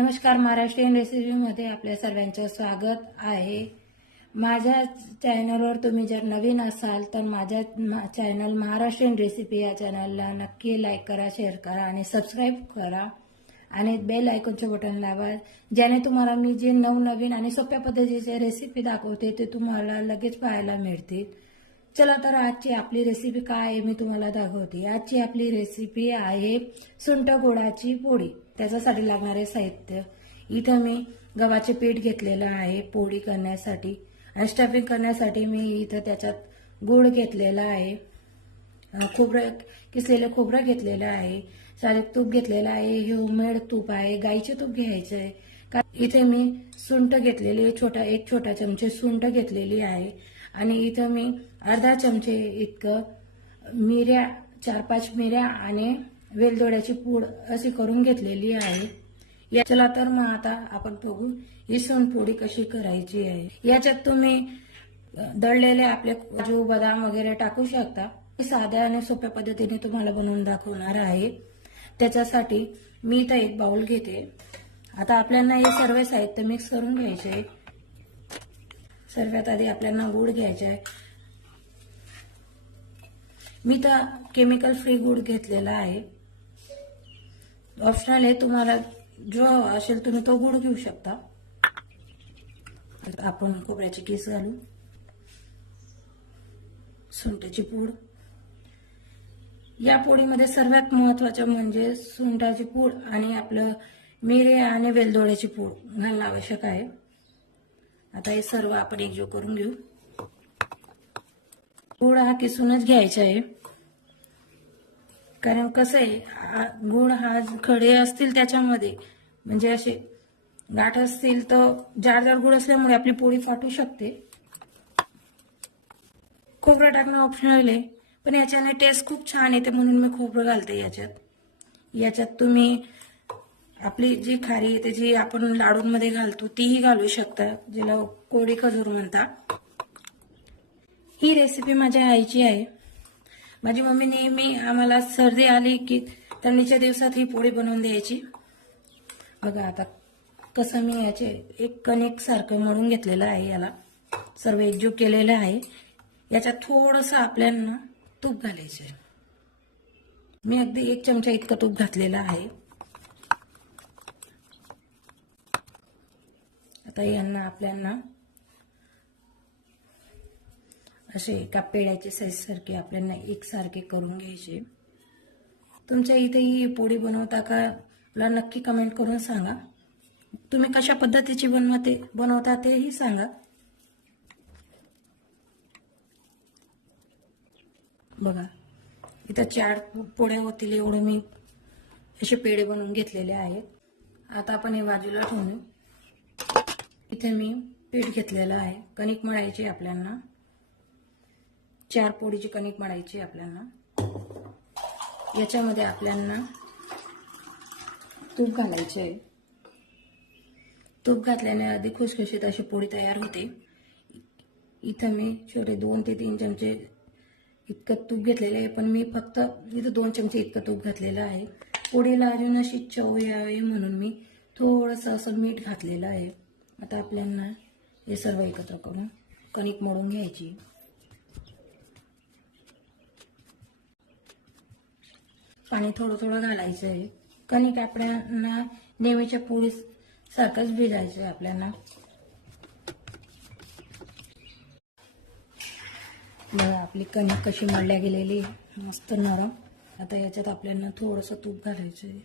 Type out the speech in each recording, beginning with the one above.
नमस्कार महाराष्ट्रीयन रेसिपीमध्ये आपल्या सर्वांचं स्वागत आहे. माझ्या चॅनलवर तुम्ही जर नवीन असाल तर माझ्या मा- चॅनल महाराष्ट्रीयन रेसिपी या चॅनलला नक्की लाईक करा शेअर करा आणि सबस्क्राईब करा. आणि बेल आयकॉनचं बटन लावा ज्याने तुम्हाला मी जे नवनवीन आणि सोप्या पद्धतीचे रेसिपी दाखवते ते तुम्हाला लगेच पाहायला मिळतील. चला तर आजची आपली रेसिपी काय आहे मी तुम्हाला दाखवते. आजची आपली रेसिपी आहे सुंठ गोडाची पोळी त्याच्यासाठी लागणारे साहित्य. इथं मी गव्हाचे पीठ घेतलेलं आहे पोळी करण्यासाठी. आणि स्टफिंग करण्यासाठी मी इथं त्याच्यात गुळ घेतलेला आहे. खोबरं किसलेलं खोबरं घेतलेलं आहे. साधं तूप घेतलेलं आहे. हे तूप आहे. गाईचे तूप घ्यायचं आहे. का इथे मी सुंठ घेतलेली छोटा एक छोटा चमचे सुंठ घेतलेली आहे. आणि इथं मी अर्धा चमचे इतकं मिऱ्या चार पाच मिऱ्या आणि वेलदोड्याची पूड अशी करून घेतलेली आहे. या चला तर मग आता आपण बघू ही सोनपोळी कशी करायची आहे. याच्यात तुम्ही दळलेले आपले काजू बदाम वगैरे टाकू शकता. साध्या आणि सोप्या पद्धतीने तुम्हाला बनवून दाखवणार आहे. त्याच्यासाठी मी इथं एक बाउल घेते. आता आपल्याला हे सर्व साहित्य मिक्स करून घ्यायचे आहे. सर्वात आधी आपल्याला गूळ घ्यायचा आहे. मी तर केमिकल फ्री गूळ घेतलेला आहे. ऑप्शनल आहे तुम्हाला जो हवा असेल तुम्ही तो गुळ घेऊ शकता. तर आपण खोबऱ्याचे केस घालू. सुंटाची पूड. या पोळीमध्ये सर्वात महत्वाचं म्हणजे सुंटाची पूड आणि आपलं मिरे आणि वेलदोड्याची पूड घालणं आवश्यक आहे. आता हे सर्व आपण एकजीव करून घेऊ. पूड हा किसूनच घ्यायचा आहे. कारण कसं आहे हा हा खडे असतील त्याच्यामध्ये म्हणजे असे गाठ असतील तर जाड जाड गुळ असल्यामुळे आपली पोळी फाटू शकते. खोबरं टाकणं ऑप्शनल आहे पण याच्याने टेस्ट खूप छान येते म्हणून मी खोबरं घालते याच्यात. याच्यात तुम्ही आपली जी खारी येते जी आपण लाडूंमध्ये घालतो तीही घालू शकता जिला कोडी खजूर म्हणता ही रेसिपी माझ्या आईची आहे. माझी मम्मी नेहमी आम्हाला सर्दी आली की थंडीच्या दिवसात ही पोळी बनवून द्यायची. बघा आता कसं मी याचे एक कणिक सारखं मळून घेतलेलं आहे याला. सर्व एकजूट केलेलं आहे. याच्यात थोडंसं आपल्याला तूप घालायचं आहे. मी अगदी एक चमचा इतकं तूप घातलेलं आहे. आता यांना आपल्याला असे एका पेड्याचे साईजसारखे आपल्याला एकसारखे करून घ्यायचे. तुमच्या इथे ही पोळी बनवता का? मला नक्की कमेंट करून सांगा. तुम्ही कशा पद्धतीची बनवते बनवता तेही सांगा. बघा इथं चार पोळ्या होतील एवढे मी असे पेढे बनवून घेतलेले आहेत. आता आपण हे बाजूला ठेवून इथे मी पीठ घेतलेलं आहे. कणिक मळायची आपल्याला. चार पोळीची कणिक मळायची आपल्याला. याच्यामध्ये आपल्याला तूप घालायचे आहे. तूप घातल्याने आधी खुसखुशीत अशी पोळी तयार होते. इथं मी छोटे दोन ते तीन चमचे इतकं तूप घेतलेलं आहे पण मी फक्त इथं दोन चमचे इतकं तूप घातलेलं आहे. पोळीला अजून अशी चव यावी म्हणून मी थोडंसं असं मीठ घातलेलं आहे. आता आपल्याला हे सर्व एकत्र करून कणिक मोडून घ्यायची. पाणी थोडं थोडं घालायचं आहे कणिक आपल्याला देवीच्या पोळी सारखंच भिजायचं आहे आपल्याला. बघा आपली कणिक कशी मळल्या गेलेली मस्त नरम. आता याच्यात आपल्याला थोडंसं तूप घालायचं आहे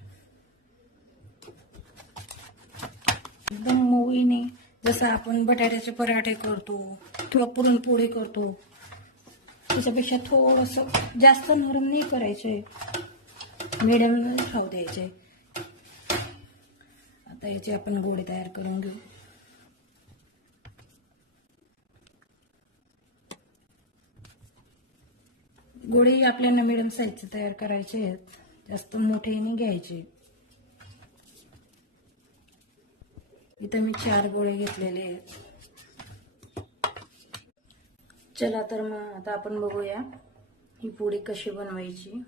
एकदम मऊईने जसं आपण बटाट्याचे पराठे करतो किंवा पुरणपोळी करतो त्याच्यापेक्षा थोडंसं जास्त नरम नाही करायचे मिडियम खाऊ द्यायचे. आता याचे आपण गोळे तयार करून घेऊ. गोळेही आपल्याला मिडियम साईजचे तयार करायचे आहेत. जास्त मोठे नाही घ्यायचे. इथं मी चार गोळे घेतलेले आहेत. चला तर मग आता आपण बघूया ही पोळी कशी बनवायची.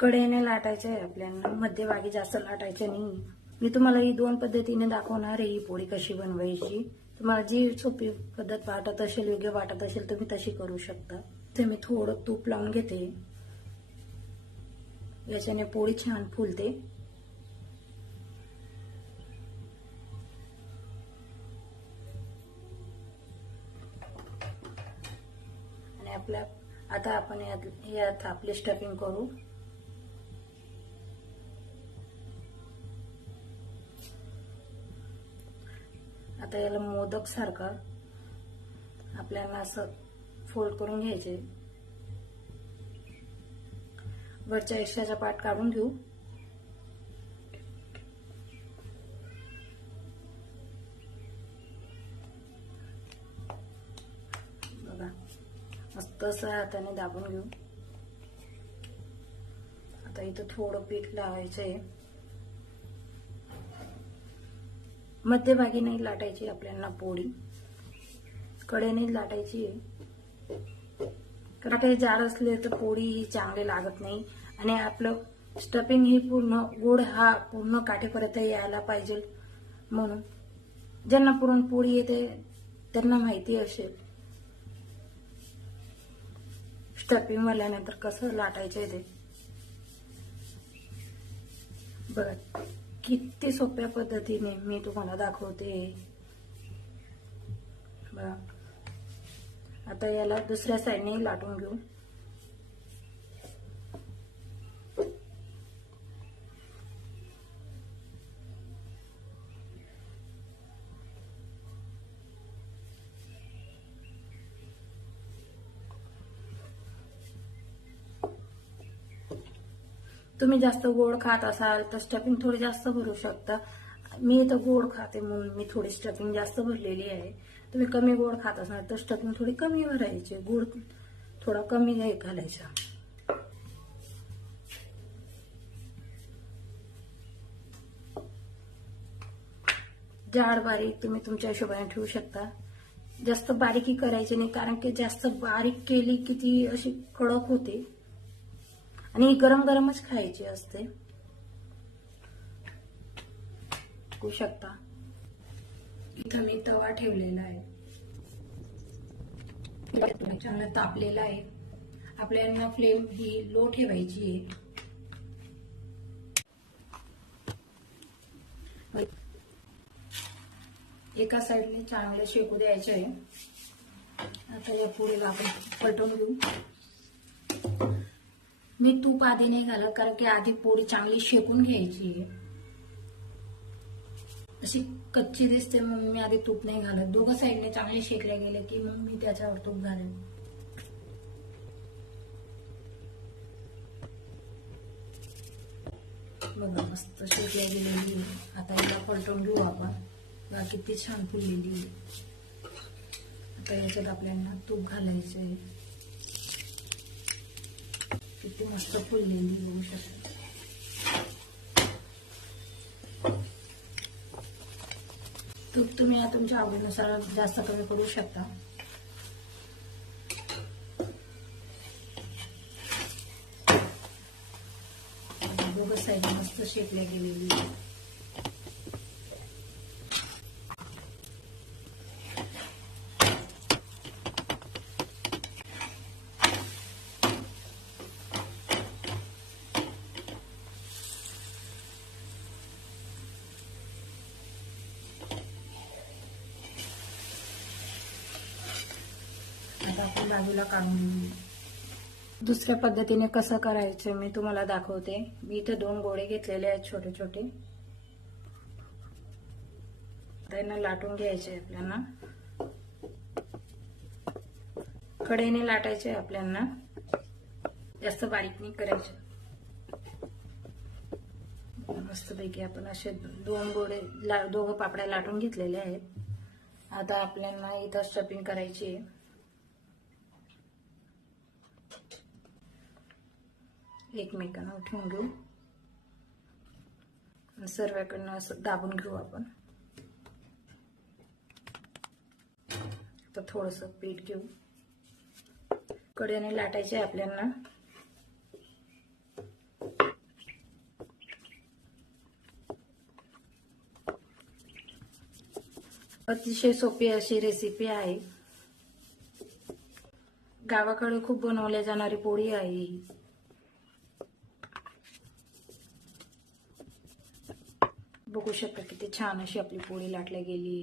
कडेने लाटायचे आहे आपल्याला. मध्यभागी जास्त लाटायचं नाही. मी तुम्हाला ही दोन पद्धतीने दाखवणार आहे ही पोळी कशी बनवायची. तुम्हाला जी सोपी पद्धत वाटत असेल योग्य वाटत असेल तुम्ही तशी करू शकता. ते मी थोडं तूप लावून घेते. याच्याने पोळी छान फुलते. आणि आपल्या आता आपण यात यात आपली स्टफिंग करू. आता याला मोदक सारखा आपल्याला असं फोल्ड करून घ्यायचे. वरच्या एक्स्ट्राचा पार्ट काढून घेऊ. बघा मस्त असं हाताने दाबून घेऊ. आता इथं थोडं पीठ लावायचंय. मध्यभागी नाही लाटायची आपल्याला पोळी. कडेने लाटायची. आहे कारण काही जाड असले तर पोळी ही चांगली लागत नाही. आणि आपलं स्टफिंग ही पूर्ण गोड हा पूर्ण काठेपर्यंत यायला पाहिजे म्हणून. ज्यांना पुरणपोळी येते त्यांना माहिती असेल. स्टफिंग वाल्यानंतर कसं लाटायचं ते. बघा. किती सोप्या पद्धतीने मी तुम्हाला दाखवते. बघा. आता याला दुसऱ्या साईडने लाटून घेऊ. तुम्ही जास्त गोड खात असाल तर स्टफिंग थोडी जास्त भरू शकता. मी तर गोड खाते म्हणून मी थोडी स्टफिंग जास्त भरलेली आहे. तुम्ही कमी गोड खात असाल तर स्टफिंग थोडी कमी भरायची गोड थोडा कमी हे घालायचा. जाड बारीक तुम्ही तुमच्या हिशोबाने ठेवू शकता. जास्त बारीकी करायची नाही कारण की जास्त बारीक केली की ती अशी कडक होते. आणि गरम गरमच खायची असते. बघू शकता. इथं मी तवा ठेवलेला आहे. चांगला तापलेला आहे. आपल्याला फ्लेम ही लो ठेवायची आहे. एका साईडने चांगले शेकू द्यायचे आहे. आता या पुढे आपण पटवून घेऊ. मी तूप आधी नाही घालत कारण की आधी पोळी चांगली शेकून घ्यायची आहे. अशी कच्ची दिसते मग मी आधी तूप नाही घालत. दोघं साईडने चांगले शेकले गेले की मग मी त्याच्यावर तूप घालेन. बघा मस्त शेकल्या गेलेली आता याला पलटून घेऊ आपण. बघा किती छान फुललेली आहे. आता याच्यात आपल्याला तूप घालायचं आहे किती मस्त फुललेली बघू शकता तूप तुम्ही या तुमच्या आवडीनुसार जास्त कमी करू शकता. दोघं साईड मस्त शेकल्या गेलेली आहे. आता आपण बाजूला काढून दुसऱ्या पद्धतीने कसं करायचं मी तुम्हाला दाखवते. मी इथे दोन गोळे घेतलेले आहेत छोटे छोटे. त्यांना लाटून घ्यायचे आपल्याला. कडेने लाटायचे आपल्याला. जास्त बारीक नाही करायचे. मस्तपैकी आपण असे दोन गोळे ला दोघं पापड्या लाटून घेतलेले आहेत. आता आपल्याला इथं स्टफिंग करायची आहे. एकमेकांना उठवून घेऊ. सर्वांकडनं असं दाबून घेऊ आपण. आता थोडंसं पीठ घेऊ. कड्याने लाटायचे आपल्याला अतिशय सोपी अशी रेसिपी आहे. गावाकडे खूप बनवल्या जाणारी पोळी आहे शकता किती छान अशी आपली पोळी लाटल्या गेली?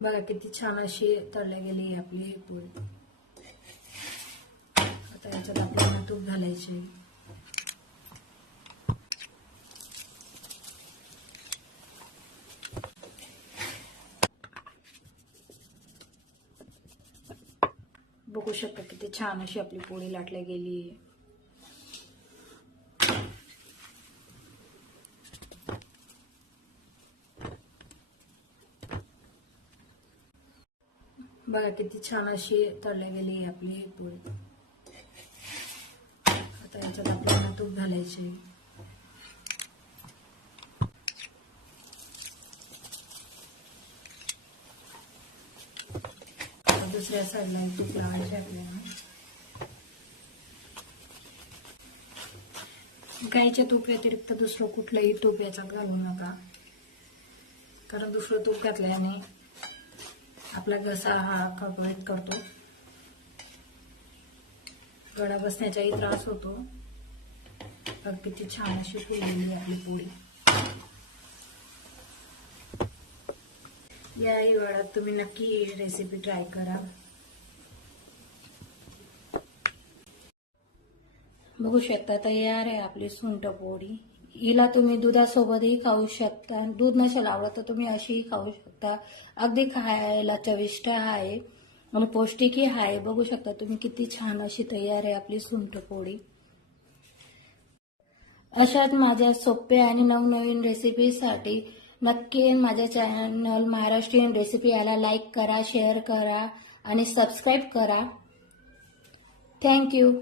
बघा किती छान अशी तळल्या गेली आहे आपली ही पोळी. आता याच्यात आपल्याला तूप घालायचे बघू शकता किती छान अशी आपली पोळी लाटल्या गेली आहे. बघा किती छान अशी तळल्या गेली आहे आपली पोळी. आता याच्यात आपल्याला तूप घालायचे आता दुसऱ्या साईडला तूप लावायचे आपल्याला गाईच्या तूप व्यतिरिक्त दुसरं कुठलंही तूप याच्यात घालू नका. कारण दुसरं तूप घातल्याने आपला घसा हा खळखळीत करतो. गळा बसण्याचाही त्रास होतो. बघ किती छान अशी फुललेली आपली पोळी. या हिवाळ्यात तुम्ही नक्की ही रेसिपी ट्राय करा. बघू शकता तयार आहे आपली सुंट पोळी. हिला तुम्ही दुधासोबतही खाऊ शकता. दूध नसेल आवडत तर तुम्ही अशीही खाऊ शकता. अगदी खायला चविष्ट आहे आणि पौष्टिकही आहे. बघू शकता तुम्ही किती छान अशी तयार आहे आपली सुंठ पोळी. अशाच माझ्या सोप्या आणि नवनवीन रेसिपीसाठी नक्की माझ्या चॅनल महाराष्ट्रीयन रेसिपी याला लाईक करा शेअर करा आणि सबस्क्राईब करा. थँक्यू